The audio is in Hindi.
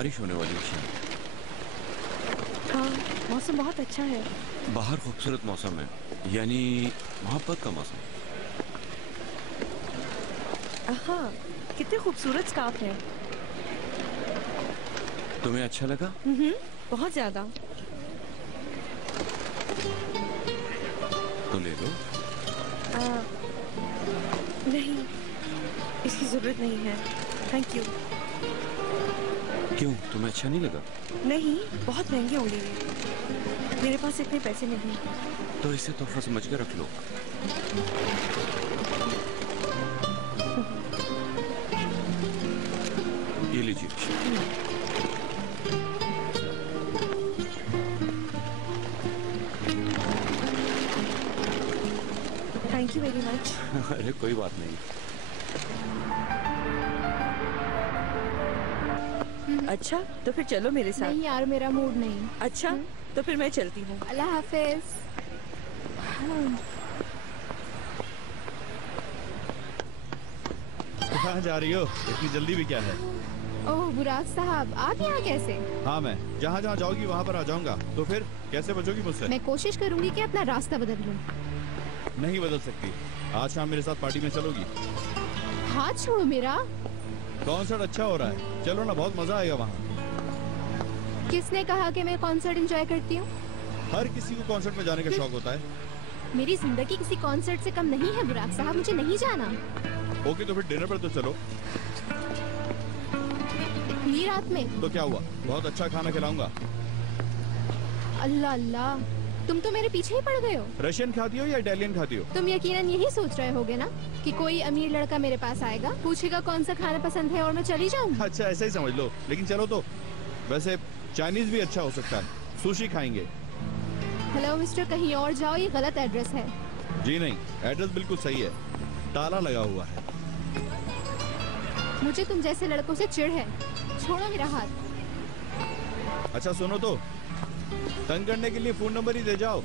बारिश होने वाली है शायद। हाँ, मौसम बहुत अच्छा है। बाहर खूबसूरत मौसम है, यानी मोहब्बत का मौसम। हाँ, कितने खूबसूरत स्कार्फ हैं। तुम्हें अच्छा लगा? बहुत ज्यादा। तो ले लो। नहीं, इसकी जरूरत नहीं है, थैंक यू। क्यों, तुम्हें अच्छा नहीं लगा? नहीं, बहुत महंगे होंगे ये, मेरे पास इतने पैसे नहीं। तो इसे तोहफा समझ के रख लो। ये लीजिए। Thank you very much. अरे कोई बात नहीं। अच्छा, तो फिर चलो मेरे साथ। नहीं यार, मेरा मूड नहीं। अच्छा, तो फिर मैं चलती हूँ। अल्लाह हाफिज। कहाँ जा रही हो? इतनी जल्दी भी क्या है? ओह बुराक साहब, आप यहाँ कैसे? हाँ, मैं जहाँ जहाँ जाओगी वहाँ पर आ जाऊँगा। तो फिर कैसे बचोगी मुझसे? मैं कोशिश करूंगी कि अपना रास्ता बदल लूं। नहीं बदल सकती। आज शाम मेरे साथ पार्टी में चलोगी? हाथ छोड़ो मेरा। कॉन्सर्ट अच्छा हो रहा है, चलो ना, बहुत मजा आएगा वहाँ। किसने कहा कि मैं कॉन्सर्ट एंजॉय करती हूँ? हर किसी को कॉन्सर्ट में जाने का शौक होता है। मेरी जिंदगी किसी कॉन्सर्ट से कम नहीं है बुराक साहब, मुझे नहीं जाना। ओके, तो फिर डिनर पर तो चलो। इतनी रात में? तो क्या हुआ, बहुत अच्छा खाना खिलाऊंगा। अल्लाह अल्लाह, तुम तो मेरे पीछे ही पड़ गए हो। रशियन खाती हो या इटालियन खाती हो? तुम यकीनन यही सोच रहे होगे ना कि कोई अमीर लड़का मेरे पास आएगा, पूछेगा कौन सा खाना पसंद है और मैं चली जाऊंगी। अच्छा, ऐसा ही समझ लो। लेकिन चलो तो। वैसे चाइनीज भी अच्छा हो सकता है, सुशी खाएंगे। हेलो मिस्टर, कहीं और जाओ, ये गलत एड्रेस है। जी नहीं, एड्रेस बिल्कुल सही है, ताला लगा हुआ है। मुझे तुम जैसे लड़कों से चिढ़ है, छोड़ो मेरा हाथ। अच्छा सुनो तो, तंग करने के लिए फोन नंबर ही दे जाओ।